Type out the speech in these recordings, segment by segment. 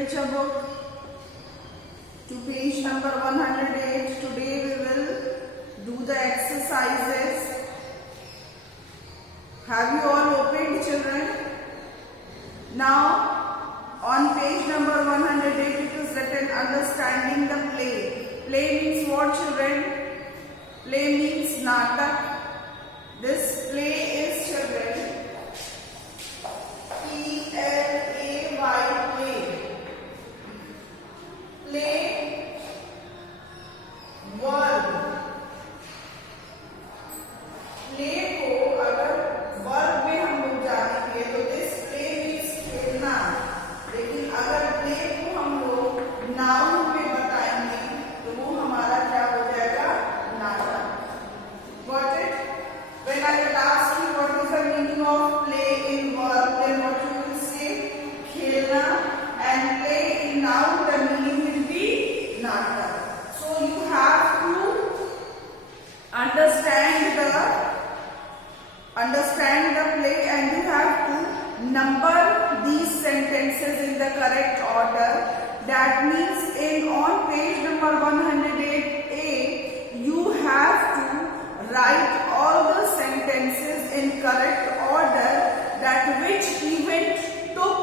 literature book to page number 108. Today we will do the exercises. Have you all opened, children? Now on page number 108 it is written understanding the play. Play means what, children? Play means natak. This play is, children, P-L-A-Y, play. Play, verb. Play को अगर verb में हम लोग जानेंगे तो this play means खेलना, लेकिन अगर प्ले को हम लोग नाउन में बताएंगे तो वो हमारा क्या हो जाएगा? नाटक. Got it? When I will ask you what is the meaning of play in verb, then what you will say? खेलना. And play in noun, the meaning will be natak. So you have to understand the play, and you have to number these sentences in the correct order. That means on page number 108A, you have to write all the sentences in correct order, that which event took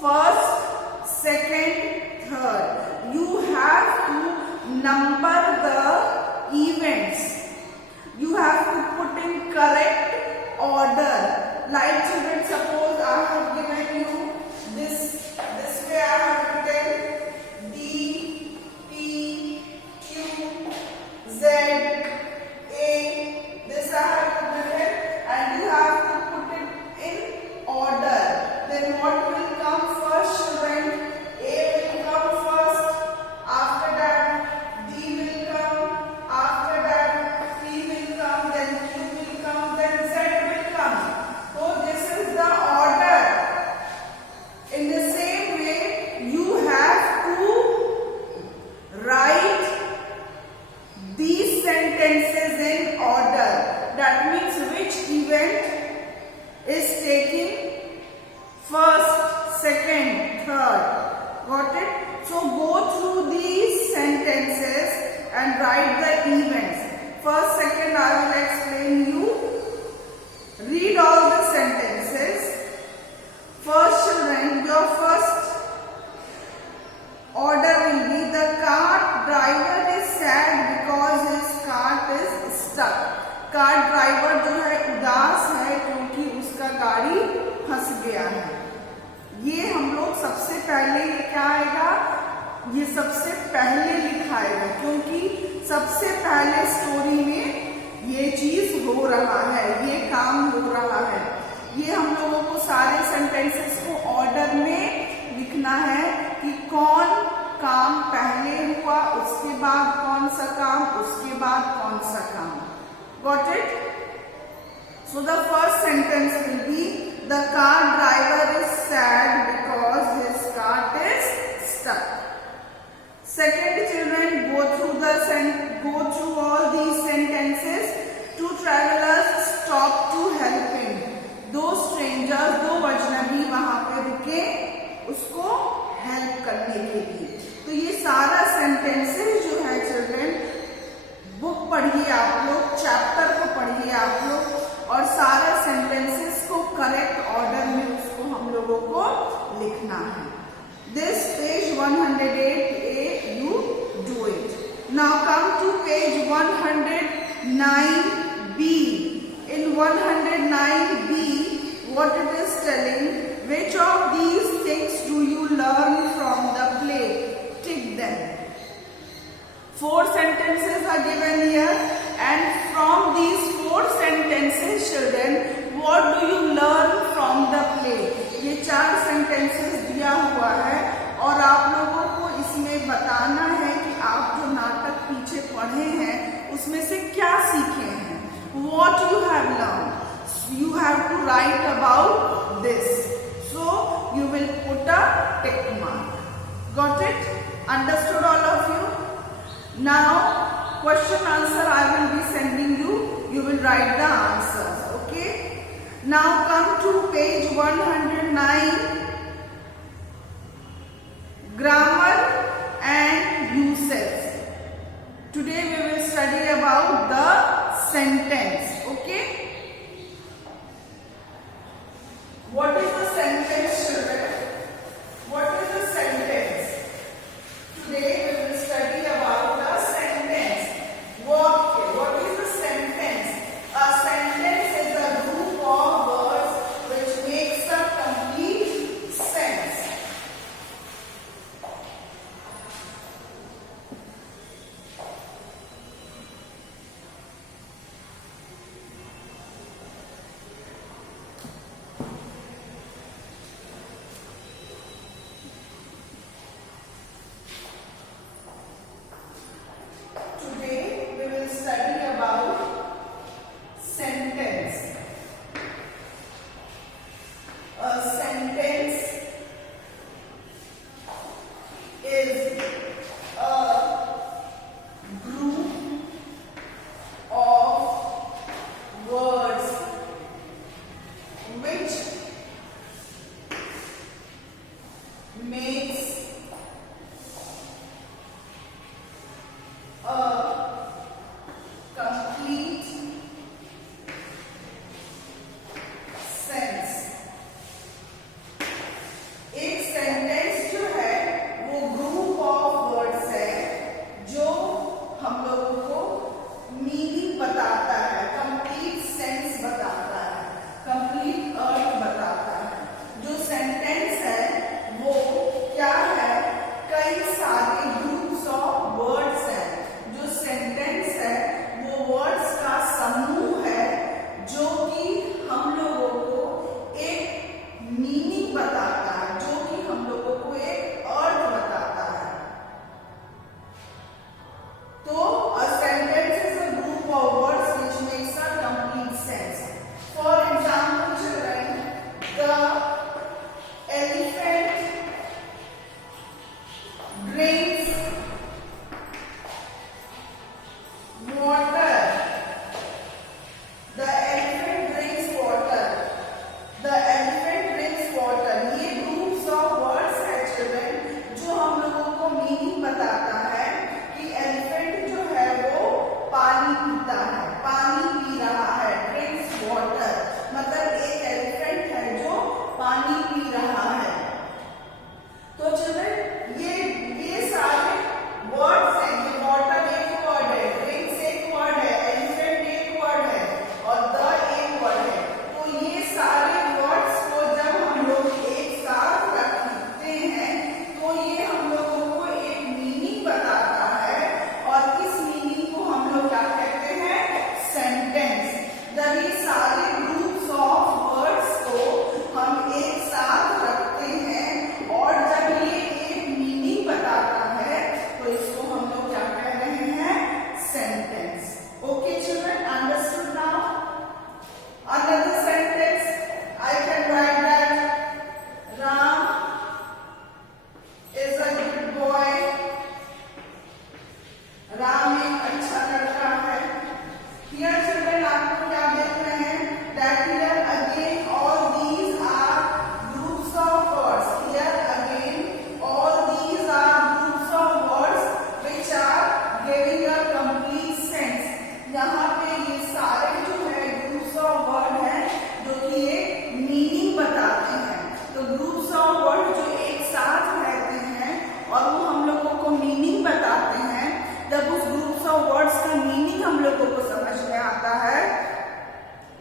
first, second, third. You have to number the events. You have to put in correct order. Like, children, suppose I have given you this way. I have written D, P, Q, Z, A. This I have written, and you have to put it in order. Then what will come first, children? A will come first. After that, D will come. After that, P will come. Then Q will come. Then Z will come. So this is the order. In the same way, you have to write these sentences in order. That means which event is taking first, second, third. Got it? So go through these sentences and write the events. First, second, I will explain you. Read all the sentences. First, children, your first order will be the cart driver is sad because his cart is stuck. Car driver जो है उदास है क्योंकि उसका गाड़ी फंस गया है. ये हम लोग सबसे पहले क्या आएगा? ये सबसे पहले लिखाएगा, क्योंकि सबसे पहले स्टोरी में ये चीज हो रहा है, ये काम हो रहा है. ये हम लोगों को सारे सेंटेंसेस को ऑर्डर में लिखना है कि कौन काम पहले हुआ, उसके बाद कौन सा काम, उसके बाद कौन सा काम. Got it? So the first sentence will be the car driver is sad because his cart is stuck. Second, children, go through all these sentences. Two travelers stop to help him. दो strangers, दो अजनबी वहां पे रुके उसको help करने के लिए. तो ये सारा सेंटेंसेस जो है, चिल्ड्रन, बुक पढ़िए आप लोग, चैप्टर को पढ़िए आप लोग, और सारा सेंटेंसेस को करेक्ट ऑर्डर में उसको हम लोगों को लिखना है. This page 108A, you do it. Now come to page 109B. In 109B, what it is telling? Which of these things do you learn from the play? Tick them. 4 sentences are given here, and from these 4 sentences, children, what do you learn from the play? ये 4 sentences दिया हुआ है, और आप लोगों को इसमें बताना है कि आप जो नाटक पीछे पढ़े हैं उसमें से क्या सीखे हैं. What you have learned. You have to write about this. So you will put a tick mark. Got it? Understood, all of you? Now, question answer I will be sending you. You will write the answers. Okay? Now come to page 109. grammar and uses. Today we will study about the sentence. Okay? What is the sentence, children? What is the sentence? Today we will study about the sentence. What is the sentence? A sentence is a group of words which makes a complete sense. Today we will study about sentence. A sentence is a group of words which makes a complete sense. एक sentence जो है वो group of words है जो हम लोगों को meaning बताता है, कंप्लीट सेंस बताता है, कंप्लीट अर्थ बताता है। जो सेंटेंस है वो क्या है? कई सारे ग्रुप्स ऑफ वर्ड्स हैं। जो सेंटेंस है वो वर्ड्स का समूह है जो कि हम लोगों को एक मीनिंग बताता है, जो कि हम लोगों को एक अर्थ बताता है। तो a sentence is a group of words which makes a complete sense. For example, children, the elephant drinks water. The elephant drinks water. The elephant drinks water. ये groups of words है children जो हम लोगों को meaning बताता है कि elephant जो है वो पानी पीता है, पानी पी रहा है। ड्रिंक्स वाटर मतलब एक एलिफेंट है जो पानी पी रहा है। तो चिल्ड्रन ये सारे वर्ड्स हैं। ये वाटर एक वर्ड है, ड्रिंक्स एक वर्ड है, एलिफेंट एक वर्ड है और द एक वर्ड है। तो ये सारे वर्ड्स को जब हम लोग एक साथ रखते हैं तो ये हम लोगों को एक मीनिंग बताता है और इस मीनिंग को हम लोग क्या कहते हैं? सेंटेंस। जब ये सारे ग्रुप्स ऑफ वर्ड्स को हम एक साथ रखते हैं और जब ये एक मीनिंग बताता है तो इसको हम लोग क्या कह रहे हैं? Sentence. Okay children, understood now? Another sentence I can write that Ram is a good boy. Ram एक अच्छा लड़का है। Here children आपको क्या देख रहे हैं? That here again all these are groups of words. Here again all these are groups of words which are giving a complete sense. यहाँ पे ये सारे जो है ग्रुप्स ऑफ वर्ड हैं जो कि एक मीनिंग बताते हैं। तो ग्रुप्स ऑफ वर्ड जो एक साथ रहते हैं और वो हम लोगों को मीनिंग बताते हैं, जब उस ग्रुप्स ऑफ वर्ड्स का मीनिंग हम लोगों को समझ में आता है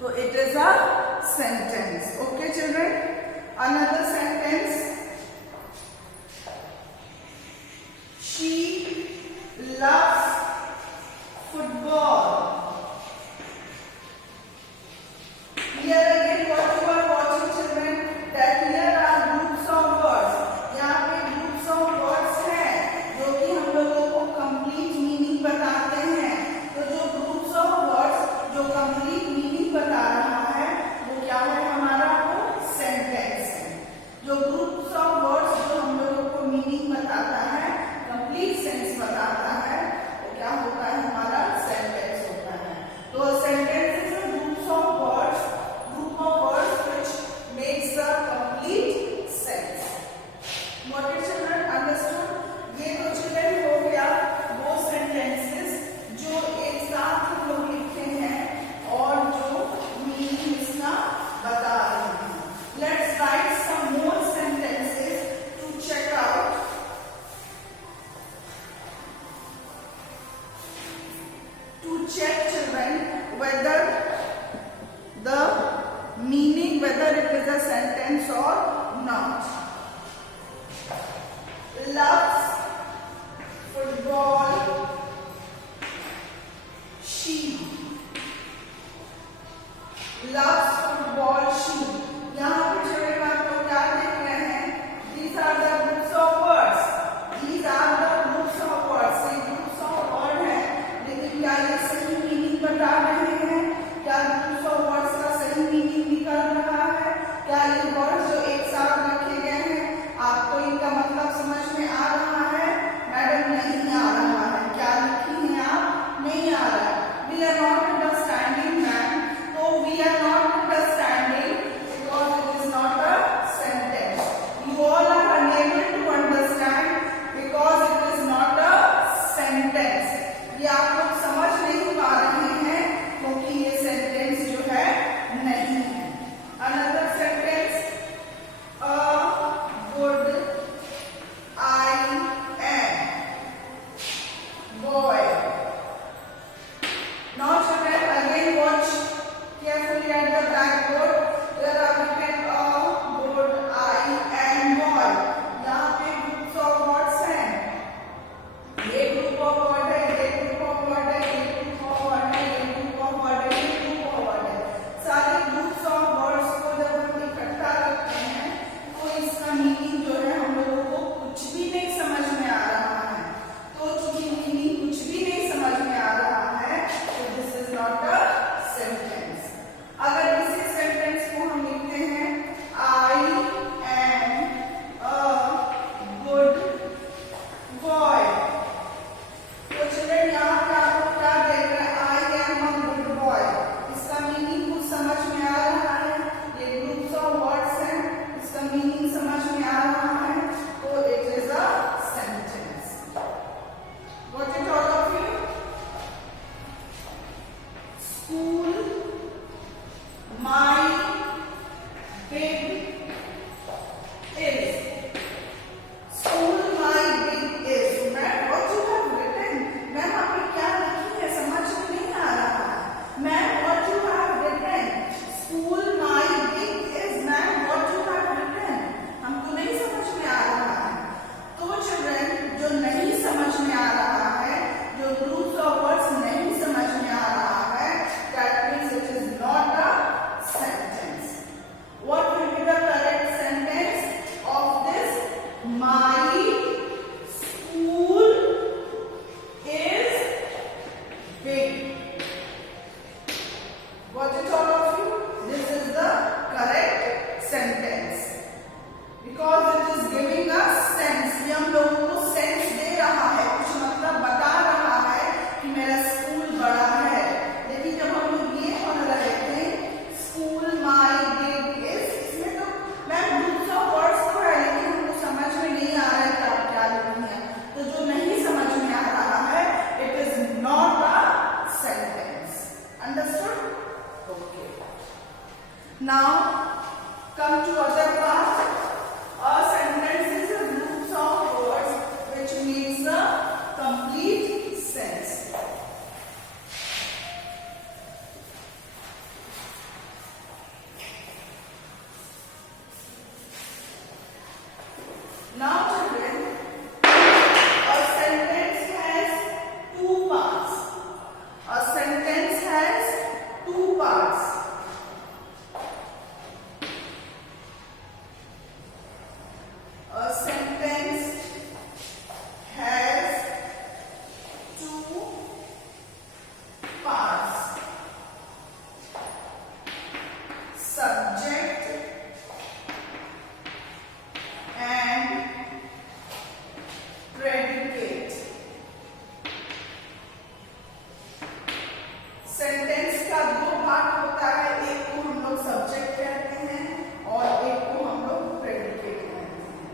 तो it is a sentence. Okay children, another sentence, she loves football. Here again what you are watching children, that here are groups of words. यहाँ पे groups of words हैं जो कि हम लोगों को complete meaning बताते हैं। तो जो groups of words जो complete meaning बता रहा है वो क्या है? हमारा वो sentence है। जो groups of words जो हम लोगों को meaning बताता है, complete sense बताता है, वो क्या होता है? हमारा sentence होता है। तो sentence is a group of words loves football, she. यहाँ पे children आप लोग क्या देख रहे हैं? These are the groups of words. These are the groups of words. ये groups of word है, लेकिन क्या ये सही मीनिंग बता रहे हैं? क्या groups of words का सही मीनिंग निकल रहा है? क्या ये वर्ड्स जो एक साथ रखे गए हैं आपको इनका मतलब समझ में आ रहा है? मैडम नहीं आ रहा है। क्या लिखी है आप? नहीं आ रहा है। We are not understanding, ma'am. So we are not understanding because it is not a sentence. You all are unable to understand because it is not a sentence. ये आप लोग समझ नहीं पा रहे हैं क्योंकि ये सेंटेंस जो है नहीं है। Another sentence, a good I am boy. Now children again watch carefully at the blackboard. There are written a good I am boy. यहाँ पे groups of words हैं। ये group of word है, ये group of word है, ये group of word है, ये group of word है, ये group of word है। सारे groups of words को जब हम इकट्ठा करते हैं तो इसका मीनिंग जो है हम लोगों को कुछ भी नहीं समझ में आ रहा है। तो चूंकि मीनिंग कुछ भी नहीं समझ में आ रहा है तो this is not a sentence. अगर इसी सेंटेंस को हम लिखते हैं I am a good boy, तो चिल्ड्रन यहाँ पे आप लोग क्या देख रहे हैं? I am a good boy. इसका मीनिंग कुछ समझ में आ रहा है? ये ग्रुप्स ऑफ वर्ड्स हैं, इसका मीनिंग समझ में आ रहा है तो it is a sentence. Got it all of you? School, my big is. School, my big is. Ma'am, what you have written? Ma'am, आपने क्या लिखी है? समझ में नहीं आ रहा है। Ma'am, what you have written? School, my big is. Ma'am, what you have written? हमको नहीं समझ में आ रहा है। तो चिल्ड्रन जो नहीं समझ में आ रहा है, जो ग्रुप्स ऑफ वर्ड्स नहीं समझ में आ रहा है, that means it is not a sentence. What will be the correct sentence of this? My school is big. Got it all of you? This is the correct sentence because it is giving us sense. ये हम लोगों को sense they रहा है, कुछ मतलब बता रहा है कि मेरा स्कूल बड़ा है। लेकिन जब हम लोग ये पढ़ रहे थे स्कूल माई बिग इज, इसमें तो मैम ग्रुप्स ऑफ वर्ड्स तो है लेकिन हमको समझ में नहीं आ रहा है कि आप क्या लिखी है। तो जो नहीं समझ में आ रहा है it is not a sentence. Understood? Okay. Now come to other part. A sentence is a group of words which makes a complete sense. Now children, a sentence has two parts. A sentence has two parts. A sentence has two parts. Subject and predicate. Sentence का दो part होता है, एक को हम लोग subject कहते हैं और एक को हम लोग प्रेडिकेट कहते हैं।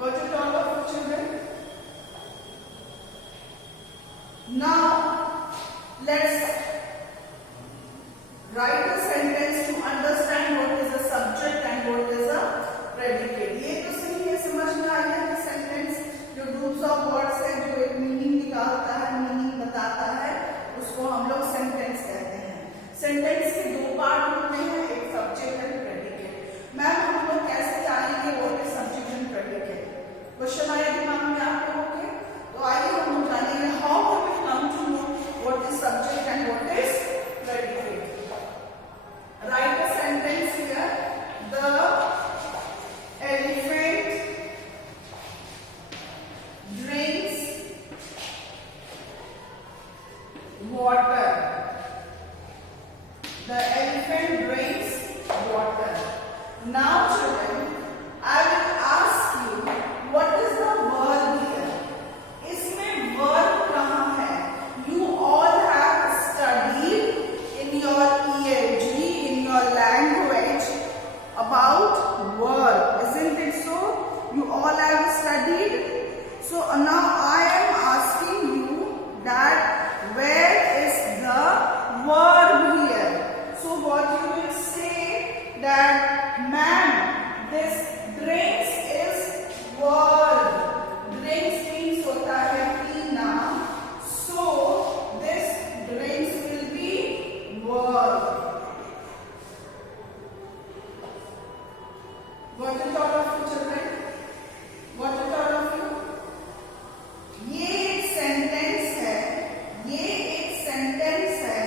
Got it all of you children? Now let's write a sentence to understand what is a subject and what is a predicate. ये तो सही है, समझ में आ गया कि सेंटेंस जो ग्रुप्स ऑफ वर्ड्स है जो एक मीनिंग निकालता है, मीनिंग बताता है, उसको हम लोग सेंटेंस कहते हैं। सेंटेंस के दो पार्ट होते हैं, एक सब्जेक्ट एंड प्रेडिकेट। मैम हम लोग कैसे जानेंगे what is subject and predicate? Question आया दिमाग में आप लोगों के? तो आइए हम लोग जानेंगे how can we come to know what is subject and what is predicate. The elephant drinks water. Now children, I will ask you, what is the verb here? इसमें verb कहाँ है? You all have studied in your ELG, in your language, about verb, isn't it so? You all have studied. So now I am asking you that where is the verb here? So what you will say that ma'am, this drinks is verb. Drinks means होता है पीना. So this drinks will be verb. What is all of you children? What is all of you? ये एक sentence है, ये एक sentence है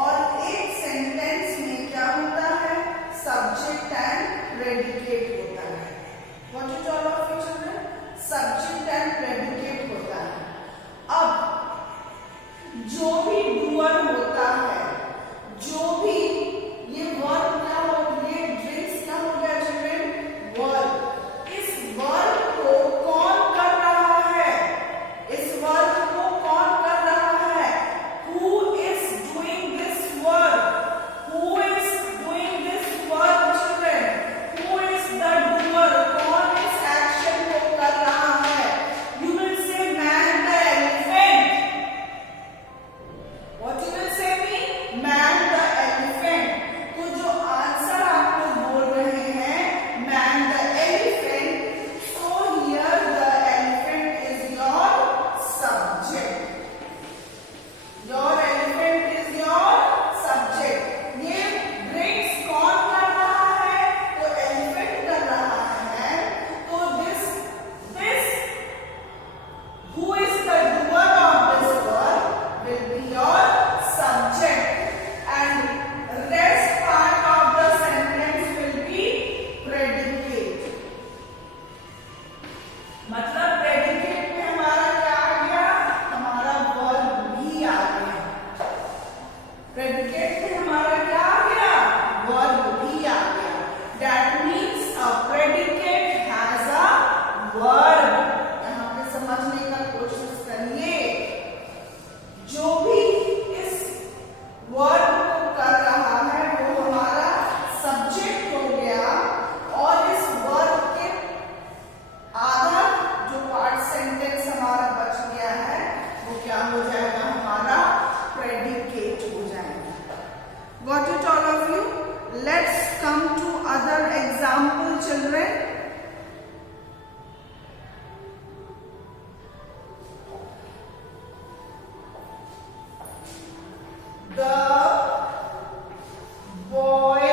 और एक सेंटेंस में क्या होता है? सब्जेक्ट एंड प्रेडिकेट होता है. What is all of you children? Subject and predicate होता है. अब जो भी डूअर होता है, जो भी ये वर्ब क्या हो, ये ड्रिंक्स क्या हो गया चिल्ड्रन? वर्ब. इस वर्ब को कौन कर रहा है? इस वर्ब को कौन कर रहा है? Who is doing this work? Who is doing this work children? Who is the doer? कौन इस एक्शन को कर रहा है? You will say man the elephant. What you will say me? Man the elephant. तो जो आंसर आप लोग बोल रहे हैं man the elephant, so here the elephant is your subject. Your elephant is your subject. ये drinks कौन कर रहा है? तो elephant कर रहा है. तो this who is the doer of this work will be your subject, and rest part of the sentence will be predicate. मतलब predicate में हमारा क्या आ गया? हमारा verb भी आ गया. predicate में हमारा क्या आ गया? verb भी आ गया. That means a predicate has a verb. यहाँ पे समझने का कोशिश करिए. जो भी इस वर्ब को कर रहा है वो हमारा सब्जेक्ट हो गया, और इस वर्ब के आधा जो पार्ट सेंटेंस हमारा बच गया है वो क्या हो जाएगा? हमारा प्रेडिकेट हो जाएगा. Got it all of you? Let's come to other example children. The boy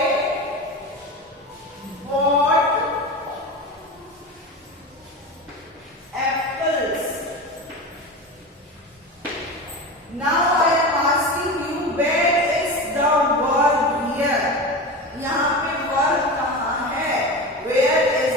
bought apples. Now I am asking you, where is the verb here? यहाँ पे verb कहाँ है? Where is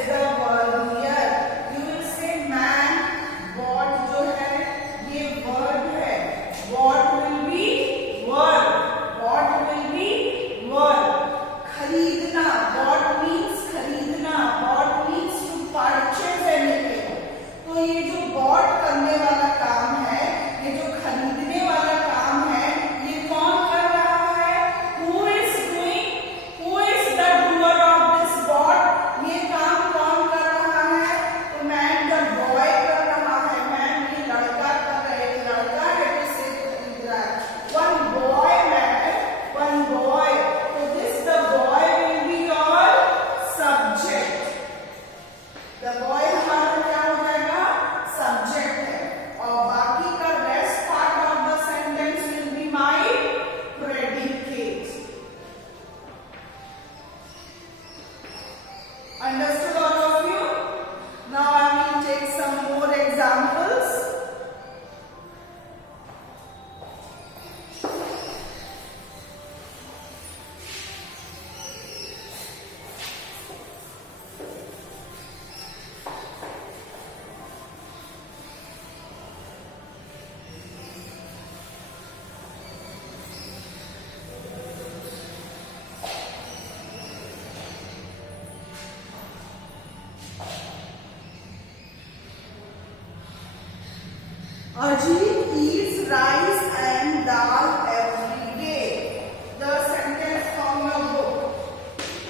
Ajit eats rice and dal every day. The sentence from your book.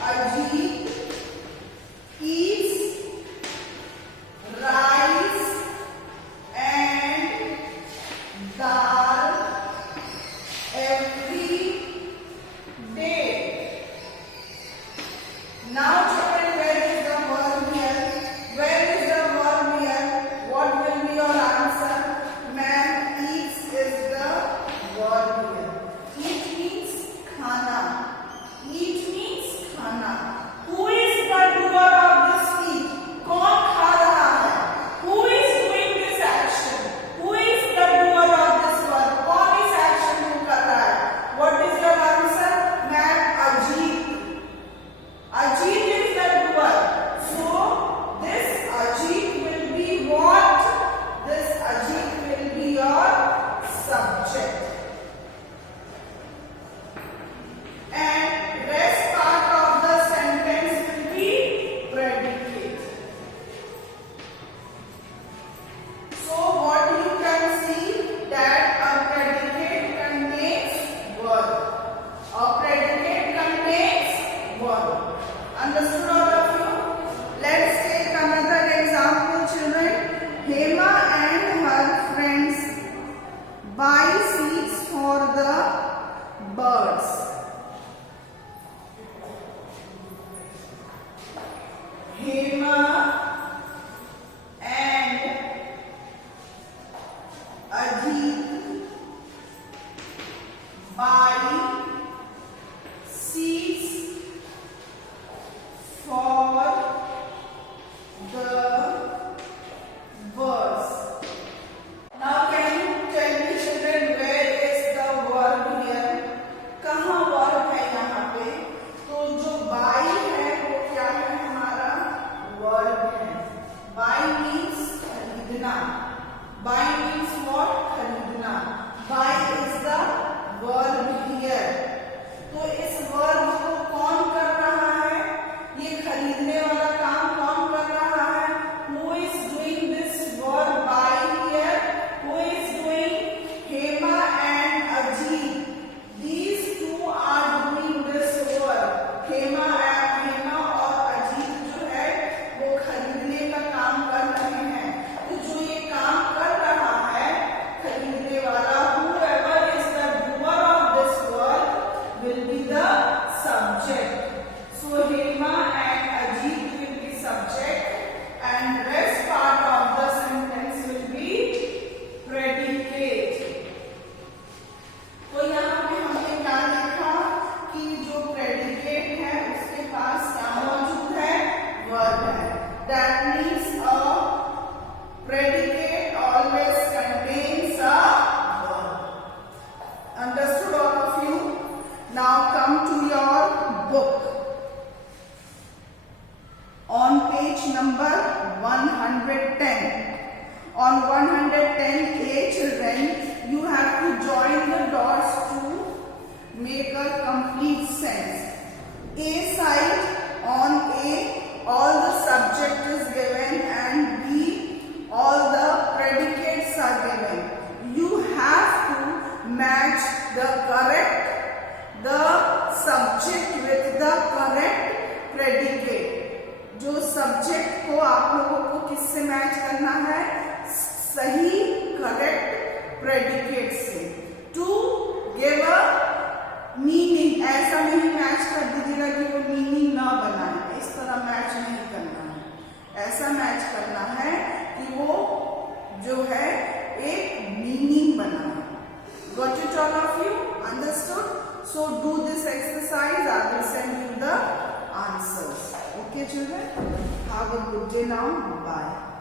Ajit eats rice and dal every day. Now children, where is the verb here? Where is the verb here? What will be your answer? Ma'am, eats is the verb here. Eat means khana. Eat means khana. Who is the doer of this eat? कौन खा रहा है? Who is doing this action? Who is the doer of this work? कौन इस action को कर रहा है? What is your answer? Ma'am, Ajit. Ajit is the doer. So this Ajit will be what? This Ajit will be your subject. And rest part of the sentence will be predicate. So what you can see that a predicate contains verb. A predicate contains verb. Understood all of you? Let's take another example, children. Hema and her friends buy seeds for the birds. Hema and Ajit buy seeds for the birds. Now can you tell me children, where is the verb here? कहाँ verb है यहाँ पे? तो जो buy है वो क्या है हमारा? Verb है. Buy means खरीदना. Buy means what? खरीदना. Buy is the verb here. तो इस verb को कौन कर रहा है? ये खरीदने वाला काम कौन कर रहा है? Who is doing this verb buy here? Who is doing? Hema and Ajit. These two are doing this verb. Hema और अजीत जो है वो खरीदने का काम कर रहे हैं. तो जो ये काम कर रहा है खरीदने वाला, whoever is the doer of this work will be the subject. So Hema and Ajit will be subject and rest part of the sentence will be predicate. तो यहाँ पे हमने क्या देखा कि जो predicate है उसके पास क्या मौजूद है? Verb है. That means a predicate always contains a verb. Understood all of you? Now come to your book. On page number 110. On 110A, children, you have to join the dots to make a complete sense. A side, on A, all the subject is given and B, all the predicates are given. You have to match the subject with the correct predicate. जो subject को आप लोगों को किससे match करना है? सही correct predicate से. To give a meaning. ऐसा नहीं मैच कर दीजिएगा कि वो मीनिंग ना बनाए. इस तरह मैच नहीं करना है. ऐसा मैच करना है कि वो जो है एक मीनिंग बनाए. Got it all of you? Understood? So do this exercise. I will send you the answers. Okay children? Have a good day now. Bye.